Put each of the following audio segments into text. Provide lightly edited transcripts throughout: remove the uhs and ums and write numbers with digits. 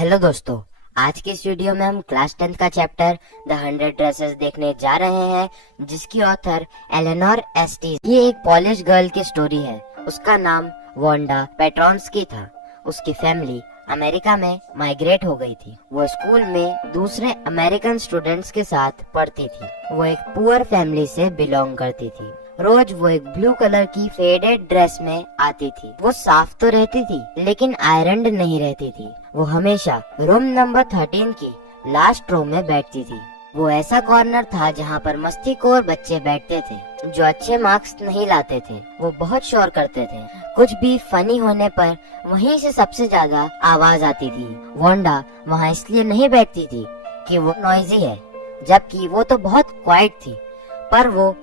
Hello दोस्तों, आज के इस वीडियो में हम क्लास 10th का चैप्टर द 100 ड्रेसेस देखने जा रहे हैं, जिसकी ऑथर एलेनोर एस्टी। ये एक पॉलिश गर्ल की स्टोरी है। उसका नाम वांडा पेट्रोन्स्की था। उसकी फैमिली अमेरिका में माइग्रेट हो गई थी। वो स्कूल में दूसरे अमेरिकन स्टूडेंट्स के साथ पढ़ती थी। वो एक पुअर फैमिली से बिलोंग करती थी। रोज वो एक ब्लू कलर की फेडेड ड्रेस में आती थी। वो साफ तो रहती थी, लेकिन आयरन्ड नहीं रहती थी। वो हमेशा रूम नंबर 13 की लास्ट रो में बैठती थी। वो ऐसा कॉर्नर था जहाँ पर मस्तीखोर बच्चे बैठते थे जो अच्छे मार्क्स नहीं लाते थे। वो बहुत शोर करते थे। कुछ भी फनी होने पर वहीं से सबसे ज्यादा आवाज आती थी। वांडा वहाँ इसलिए नहीं बैठती थी कि वो नॉइजी है, जबकि वो तो बहुत क्वाइट थी। पर वो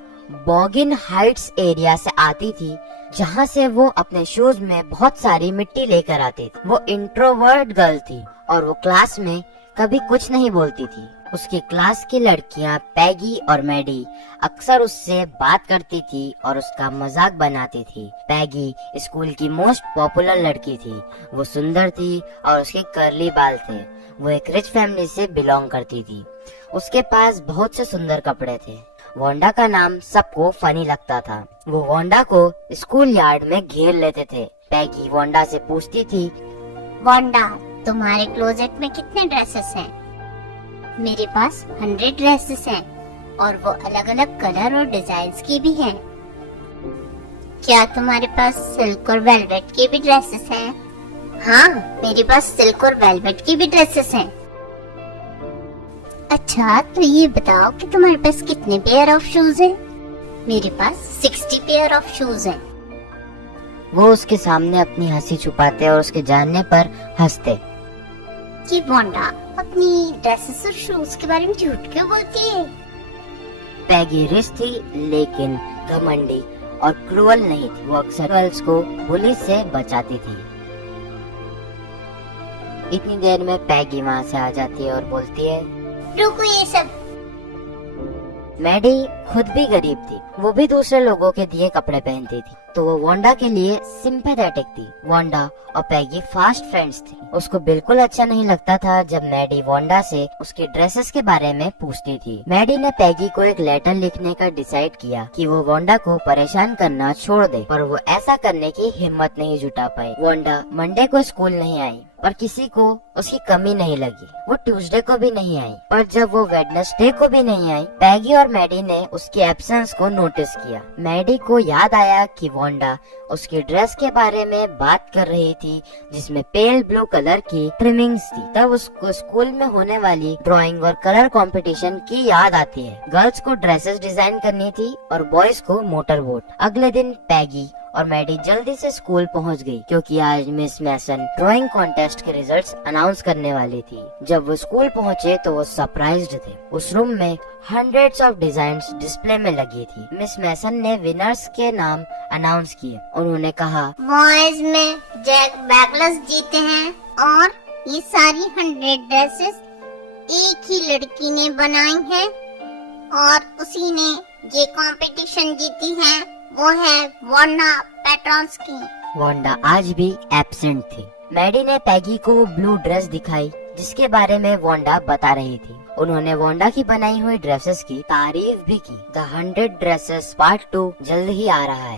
बॉगिन हाइट्स एरिया से आती थी, जहाँ से वो अपने शूज में बहुत सारी मिट्टी लेकर आती थी। वो इंट्रोवर्ट गर्ल थी और वो क्लास में कभी कुछ नहीं बोलती थी। उसकी क्लास की लड़कियां पैगी और मैडी अक्सर उससे बात करती थी और उसका मजाक बनाती थी। पैगी स्कूल की मोस्ट पॉपुलर लड़की थी। वो सुंदर थी और उसके कर्ली बाल थे। वो एक रिच फैमिली से बिलोंग करती थी। उसके पास बहुत से सुंदर कपड़े थे। वांडा का नाम सबको फनी लगता था। वो वांडा को स्कूल यार्ड में घेर लेते थे। पैगी वांडा से पूछती थी, वांडा, तुम्हारे क्लोजेट में कितने ड्रेसेस हैं? मेरे पास 100 ड्रेसेस हैं और वो अलग अलग कलर और डिजाइन्स की भी हैं। क्या तुम्हारे पास सिल्क और वेलवेट की भी ड्रेसेस हैं? हाँ, मेरे पास सिल्क और वेलवेट की भी ड्रेसेस हैं। अच्छा, तो ये बताओ कि तुम्हारे पास कितने पेयर ऑफ शूज हैं? मेरे पास 60 पेयर ऑफ शूज हैं। वो उसके सामने अपनी हंसी छुपाते और उसके जानने पर हंसते। कि वांडा अपनी ड्रेसेस और शूज के बारे में झूठ क्यों बोलती है? पैगी रिच थी, लेकिन घमंडी और क्रूअल नहीं थी। वो अक्सर गर्ल्स को बुली से बचाती थी। इतनी देर में पैगी वहाँ से आ जाती है और बोलती है, रुको ये सब। मैडी खुद भी गरीब थी। वो भी दूसरे लोगों के दिए कपड़े पहनती थी, तो वो वांडा के लिए सिंपैथेटिक थी। वांडा और पैगी फास्ट फ्रेंड्स थी। उसको बिल्कुल अच्छा नहीं लगता था जब मैडी वांडा से उसके ड्रेसेस के बारे में पूछती थी। मैडी ने पैगी को एक लेटर लिखने का डिसाइड किया कि वो वांडा को परेशान करना छोड़ दे, पर वो ऐसा करने की हिम्मत नहीं जुटा पाई। वांडा मंडे को स्कूल नहीं आई, पर किसी को उसकी कमी नहीं लगी। वो ट्यूसडे को भी नहीं आई, पर जब वो वेडनेसडे को भी नहीं आई, पैगी और मैडी ने उसकी एब्सेंस को नोटिस किया। मैडी को याद आया कि वांडा उसकी ड्रेस के बारे में बात कर रही थी, जिसमें पेल ब्लू कलर की ट्रिमिंग्स थी। तब उसको स्कूल में होने वाली ड्राइंग और कलर कंपटीशन की याद आती है। गर्ल्स को ड्रेसेस डिजाइन करनी थी और बॉयज को मोटर बोट। अगले दिन पैगी और मैडी जल्दी से स्कूल पहुंच गई, क्योंकि आज मिस मैसन ड्राइंग कॉन्टेस्ट के रिजल्ट्स अनाउंस करने वाली थी। जब वो स्कूल पहुंचे तो वो सरप्राइज्ड थे। उस रूम में हंड्रेड्स ऑफ डिजाइन्स डिस्प्ले में लगी थी। मिस मैसन ने विनर्स के नाम अनाउंस किए। उन्होंने कहा, बॉयज में जैक बैकलेस जीते हैं और ये सारी 100 ड्रेसेस एक ही लड़की ने बनाई हैं और उसी ने ये कंपटीशन जीती है। वो है वांडा पेट्रोन्स्की। वांडा आज भी एब्सेंट थी। मैडी ने पैगी को ब्लू ड्रेस दिखाई, जिसके बारे में वांडा बता रही थी। उन्होंने वांडा की बनाई हुई ड्रेसेस की तारीफ भी की। द 100 ड्रेसेस पार्ट 2 जल्द ही आ रहा है।